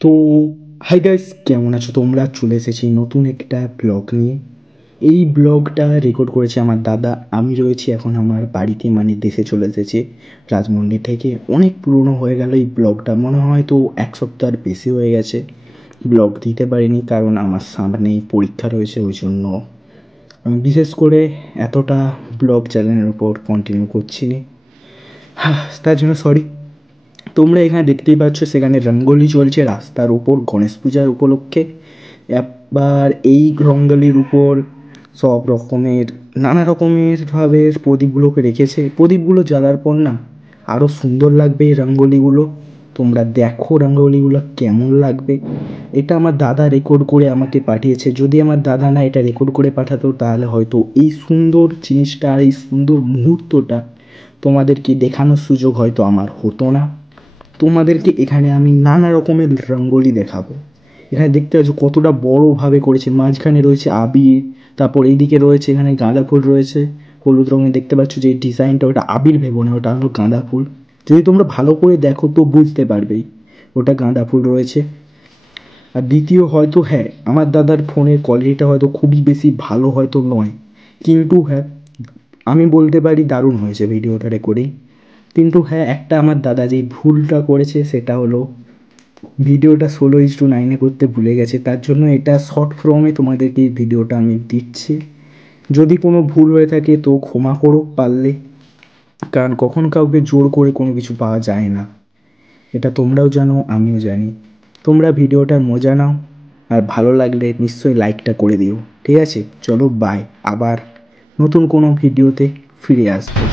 তো hi guys, কেমন আছো তোমরা? চলে এসেছি নতুন একটা ব্লগ নিয়ে। এই ব্লগটা রেকর্ড করেছে আমার দাদা। আমি রয়েছি এখন আমার বাড়িতে, মানে দেশে চলে এসেছি রাজমন্ডি থেকে। অনেক পুরনো হয়ে গেল এই ব্লগটা, মনে হয় তো এক সপ্তাহের বেশি হয়ে গেছে। ব্লগ দিতে পারিনি কারণ আমার সামনে পরীক্ষা রয়েছে, ওই জন্য আমি বিশেষ করে এতটা ব্লগ চ্যানেলের উপর কন্টিনিউ করছি না। তার জন্য সরি। তোমরা এখানে দেখতেই পাচ্ছ সেখানে রঙ্গোলি চলছে রাস্তার উপর গণেশ পূজার উপলক্ষে। এবার এই রঙ্গোলির উপর সব রকমের নানা রকমের ভাবে প্রদীপগুলোকে রেখেছে। প্রদীপগুলো জ্বালার পর না আরও সুন্দর লাগবে এই রঙ্গোলিগুলো। তোমরা দেখো রঙ্গোলিগুলো কেমন লাগবে। এটা আমার দাদা রেকর্ড করে আমাকে পাঠিয়েছে। যদি আমার দাদা না এটা রেকর্ড করে পাঠাতো তাহলে হয়তো এই সুন্দর জিনিসটা আর এই সুন্দর মুহূর্তটা তোমাদেরকে দেখানোর সুযোগ হয়তো আমার হতো না। তোমাদেরকে এখানে আমি নানা রকমের রঙ্গোলি দেখাবো। এখানে দেখতে পাচ্ছ কতটা বড়োভাবে করেছে, মাঝখানে রয়েছে আবির, তারপর এইদিকে রয়েছে এখানে গাঁদা ফুল রয়েছে হলুদ রঙের। দেখতে পাচ্ছ যে ডিজাইনটা, ওটা আবির ভেবো না, ওটা হলো গাঁদা ফুল। যদি তোমরা ভালো করে দেখো তো বুঝতে পারবেই ওটা গাঁদা ফুল রয়েছে। আর দ্বিতীয় হয়তো হ্যাঁ, আমার দাদার ফোনের কোয়ালিটিটা হয়তো খুবই বেশি ভালো হয়তো নয়, কিন্তু হ্যাঁ আমি বলতে পারি দারুণ হয়েছে ভিডিওটা রেকর্ডিং। কিন্তু হ্যাঁ, একটা আমার দাদা যেই ভুলটা করেছে সেটা হলো ভিডিওটা 16:9 করতে ভুলে গেছে। তার জন্য এটা শর্ট ফর্মে তোমাদেরকে এই ভিডিওটা আমি দিচ্ছি। যদি কোনো ভুল হয়ে থাকে তো ক্ষমা করো পারলে, কারণ কখন কাউকে জোর করে কোনো কিছু পাওয়া যায় না। এটা তোমরাও জানো, আমিও জানি। তোমরা ভিডিওটার মজা নাও, আর ভালো লাগলে নিশ্চয়ই লাইকটা করে দিও। ঠিক আছে, চলো বাই। আবার নতুন কোনো ভিডিওতে ফিরে আসবো।